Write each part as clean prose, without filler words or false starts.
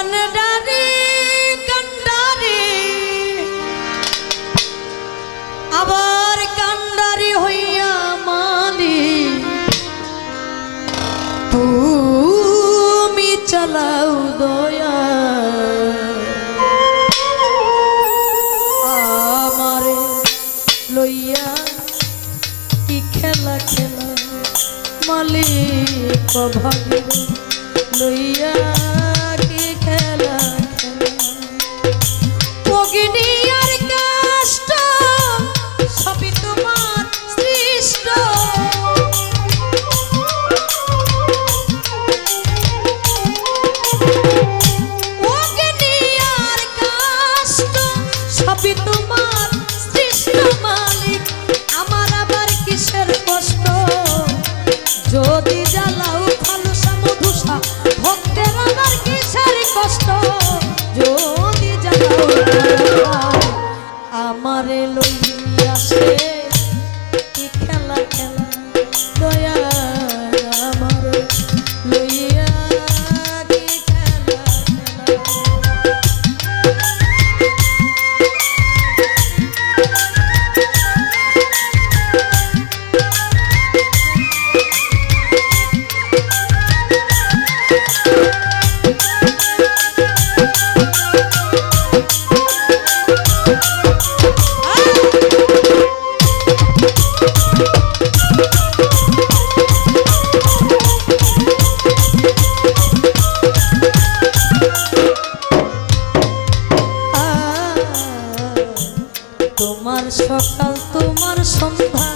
কান্ডারি কান্ডারি আবার কান্ডারি হইয়া মালি তুমি চালাও দয়া আমারে লইয়া কি খেলা খেলা মালিক ভাগির লইয়া কি খেলা খেলা ভগিনী আর কষ্ট সবই তোমার সৃষ্ট ভগিনী আর কষ্ট সবই তোমার সৃষ্ট মালিক আমার আবার কিসের কষ্ট যদি জ্বালাও ফালুসা মধুসা ভক্তের আমার কিসের কষ্ট যদি জ্বালাও আমারে লইয়া সে কি খেলা খেলা দয়া আমারে লইয়া কি খেলা তোমার সকাল তোমার সন্ধ্যা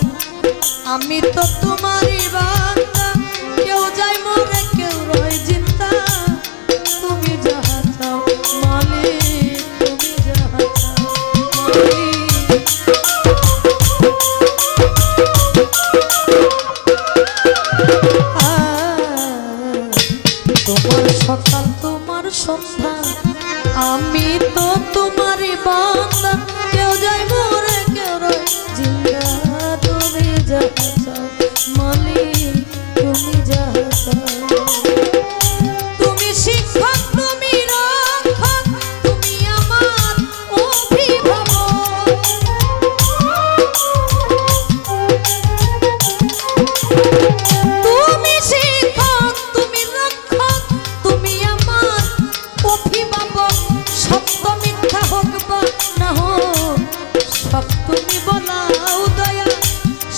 আমি তো তোমারই বান্দা কেউ যায় মরে কেউ রয় জিন্দা তুমি যাহা চাও মালিক তুমি যাহা চাও মালিক তোমার সকাল তোমার সন্ধ্যা আমি তো তোমারই বান্দা কেউ যায় মরে কেউ রয় জিন্দা তুমি যাহা চাও মালিক তুমি যাহা চাও তুমি শিক্ষক তুমি রক্ষক তুমি আমার অভিভাবক তুমি শিক্ষক তুমি রক্ষক তুমি আমার অভিভাবক সত্য মিথ্যা হোক বা না হোক সব তুমি বলাও দয়া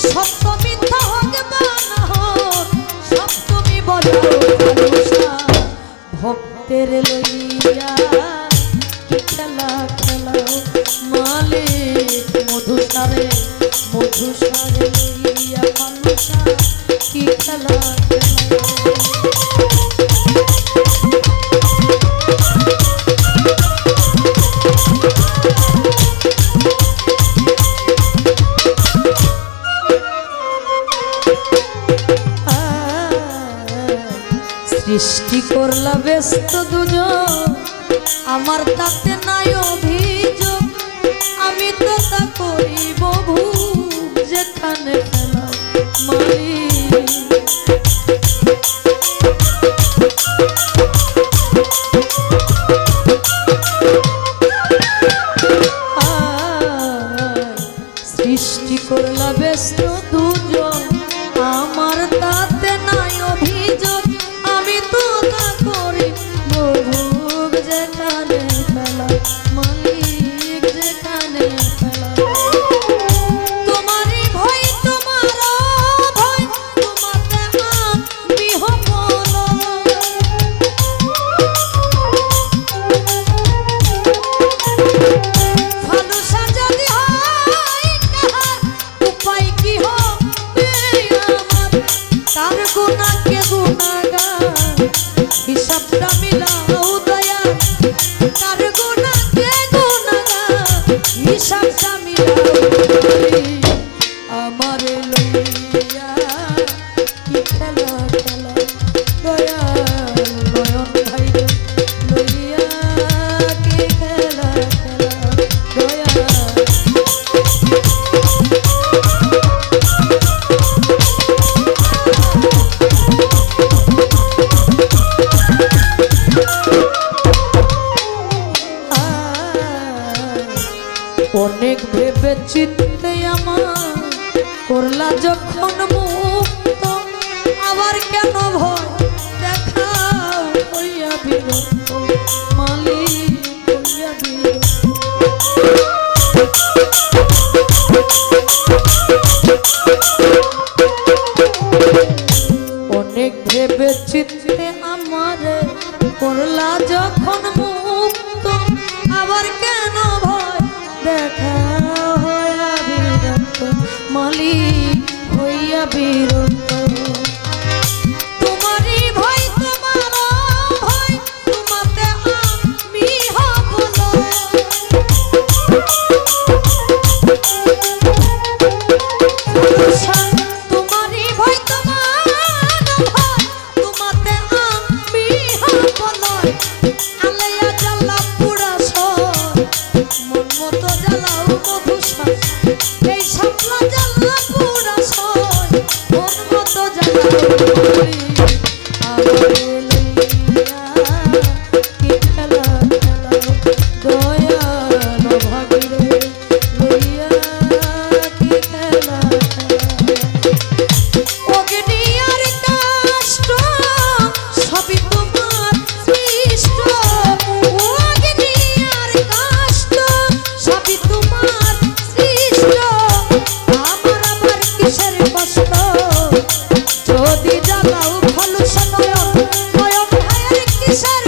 সত্য মিথ্যা হোক বা না হোক সব তুমি বলাও ভালোবাসা ভক্তের লইয়া কি খেলা খেলাও মালিক মধুসারে লইয়া ভালোবাসা কি খেলা খেলাও সৃষ্টি করলা ব্যস্ত দুজন আমার তাতে নাই অভিযোগ আমি তো তা করিব ভুল যেখানে ফেলা মালিক সৃষ্টি করলা ব্যস্ত দুজন আমার তাতে নাই অভিযোগ আমি তো তা করি ভোগ যেখানে ফেলা মালিক করলা যখন মুক্ত আবার কেন ভয় দেখাও হইয়া বিরক্ত মালিক হইয়া অনেক ভেবে চিন্তে আমারে করলা যখন মুক্ত আবার কেন ভয় দেখা হইয়া বিরক্ত মালিক হইয়া বিরক্ত তোমারই ভয় তোমার ভয় তোমাতে আমি হব তোমারই ভয় তোমার ভয় তোমাতে আমি হব আলাইয়া জ্বালা পুরা মন মতো জ্বালাও মধুসা এই সাপলা জ্বালা পুরা মন মতো জ্বালাও আমারে লইয়া কি খেলা খেলাও দয়াল ভাগিরে লইয়া কি খেলা অগ্নিয়ার কাষ্ট সবই তোমার সৃষ্ট অগ্নিয়ার কাষ্ট সবই তোমার সৃষ্ট আমার আবার কিসের কষ্ট যদি জ্বালাও খলুস নয়ন নয়ন ভাইয়ের কিসের